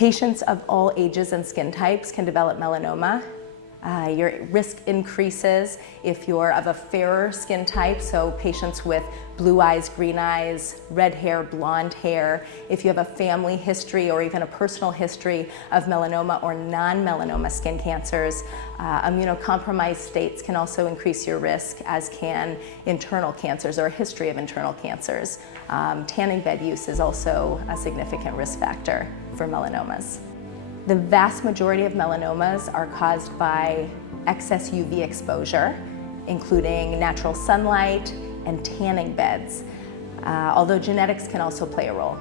Patients of all ages and skin types can develop melanoma. Your risk increases if you're of a fairer skin type, so patients with blue eyes, green eyes, red hair, blonde hair. If you have a family history or even a personal history of melanoma or non-melanoma skin cancers, immunocompromised states can also increase your risk, as can internal cancers or a history of internal cancers. Tanning bed use is also a significant risk factor for melanomas. The vast majority of melanomas are caused by excess UV exposure, including natural sunlight and tanning beds, although genetics can also play a role.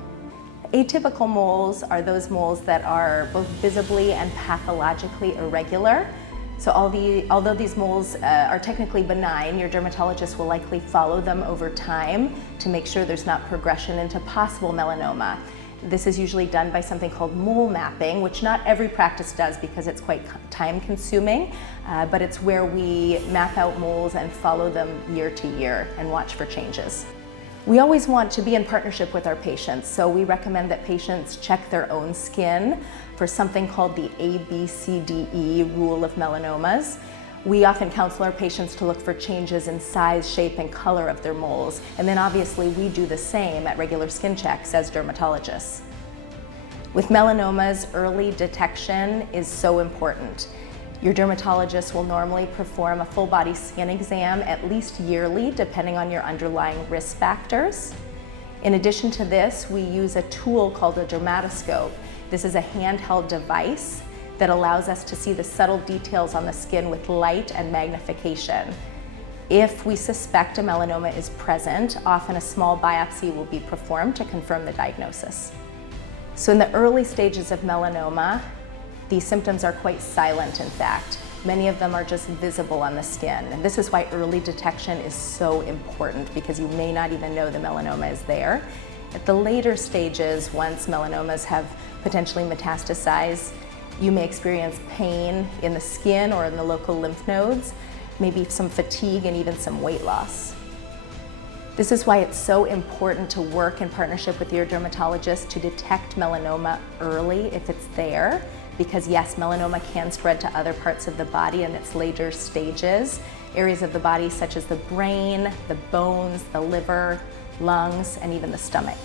Atypical moles are those moles that are both visibly and pathologically irregular. So although these moles are technically benign, your dermatologist will likely follow them over time to make sure there's not progression into possible melanoma. This is usually done by something called mole mapping, which not every practice does because it's quite time consuming, but it's where we map out moles and follow them year to year and watch for changes. We always want to be in partnership with our patients, so we recommend that patients check their own skin for something called the ABCDE rule of melanomas. We often counsel our patients to look for changes in size, shape, and color of their moles, and then obviously we do the same at regular skin checks as dermatologists. With melanomas, early detection is so important. Your dermatologist will normally perform a full body skin exam at least yearly, depending on your underlying risk factors. In addition to this, we use a tool called a dermatoscope. This is a handheld device that allows us to see the subtle details on the skin with light and magnification. If we suspect a melanoma is present, often a small biopsy will be performed to confirm the diagnosis. So in the early stages of melanoma, these symptoms are quite silent, in fact. Many of them are just visible on the skin. And this is why early detection is so important, because you may not even know the melanoma is there. At the later stages, once melanomas have potentially metastasized, you may experience pain in the skin or in the local lymph nodes, maybe some fatigue and even some weight loss. This is why it's so important to work in partnership with your dermatologist to detect melanoma early if it's there, because yes, melanoma can spread to other parts of the body in its later stages, areas of the body such as the brain, the bones, the liver, lungs, and even the stomach.